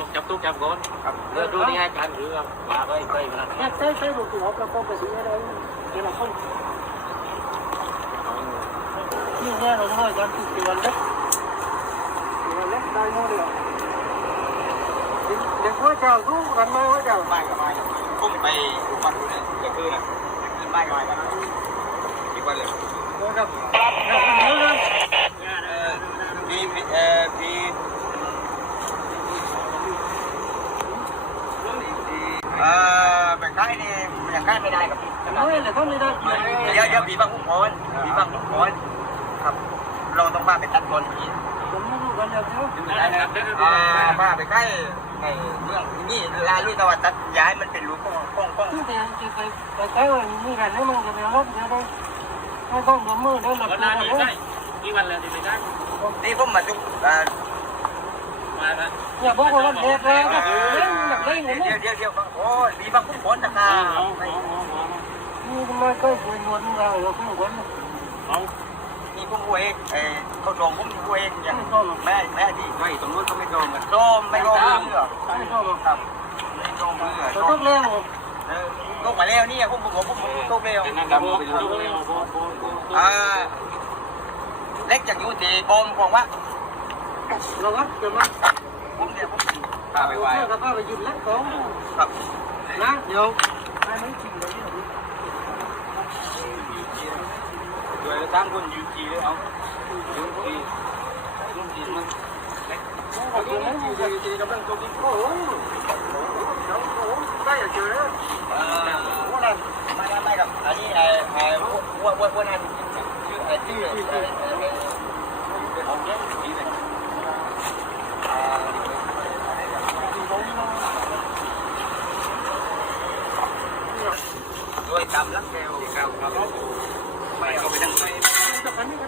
คือมันคือก็ไม่ใช่นี่นี่นี่นี่เลยนะที่ต้องพวกจับถ้าว่าไปจับคนนี้ผมพาไปจับลุยเลยเออแต่ไม่ได้ไม่ได้ตอนครับดีจับน้องก่อนเดี๋ยวว่าถึงหน้าดูนี่ตุกจับตุกจับก่อนเลือดูนี่ให้การหรือว่าไปไปมาแค่ใช้ใช้ลูกหัวประกอบไปสิอะไรเดี๋ยวเราคนนี่เนี่ยเราต้องการติดวันเล็กวันเล็กได้หมดเลยเด็กว่าเจ้ารู้กันไหมว่าเจ้าไม่กับไม่ผมไปอุบัติเหตุก็คือนะขึ้นไม่กับไม่กันอีกวันเลยครับเดี๋ยวเลย เออพีเอ่อพีเอ่อไปใกล้นี่ยังใกล้ ไม่ได้กับพี่เฮ้ยเลยเขาไม่ได้เดี๋ยวเดี๋ยวผีบางคุ้มพรผีบางคุ้มพรครับเราต้องพาไปตัดก่อนพี่ผมไม่รู้กันเดี๋ยวเดี๋ยวได้ครับได้อ่าพาไปใกล้ในเมืองนี่ลาลุยตะวันตัดย้ายมันเป็นรูปของของของที่แต่จะไปไปใช้วันนี้กันนี่มันจะเป็นรถเดี๋ยวได้ไม่ต้องดมมือได้หลับวันตานั้นเลนี่ได้ยกี่วันแล้วที่ไม่ได้นี่ผมมาจุกอ่ามาครับอย่าบอกว่าวันเด็กเลยนะเล่นแบบเล่นเดี๋เล ยวเดียวเดี๋ยวโอ้ยผีบางคุ้มพรนะครัเอาบเอาเอาเอานี่มาเคยคุยวนเราเราคุยวนเอานี่ผมกูเองเออเขาโดนผมกูเองอย่างแม่แม่ดีไม่ตรงนู้นก็ไม่โดนกันโดมไม่โดมเพื่อไม่ชอบครับไม่โดมเพื่อเราต้องเล่นเออลงมาแล้วนี่ผมผมผมผมตกแล้วนั่นดำไปดูเลยโบโบโบอ่าเล็กจากยูทีอมบอกว่าเราครับเดี๋ยวมาผมเนี่ยผม พาไปไหวเราก็ไปยืนเล่นของครับนะเดี๋ยวไอ้ไม่จริงเลยโดยสร้างคนยูทีเลยเอายูทียูทีมันเราไม่อยู่ในที่กำลังจมโอ้โหโอ้โหได้อย่าเจอเอ่อพวกนั้นไม่ได้ไม่กับอันนี้ไอ้ไอ้พวกพวกพวกนั้นชื่อไอ้ชื่อไอ้ไอ้เป็นของเยอะทีเลยอ่า ด้วยตำลักเกลครับครับไม่เอาไปทั้งไม่จบกันนี่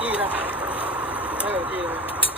กันไม่ได้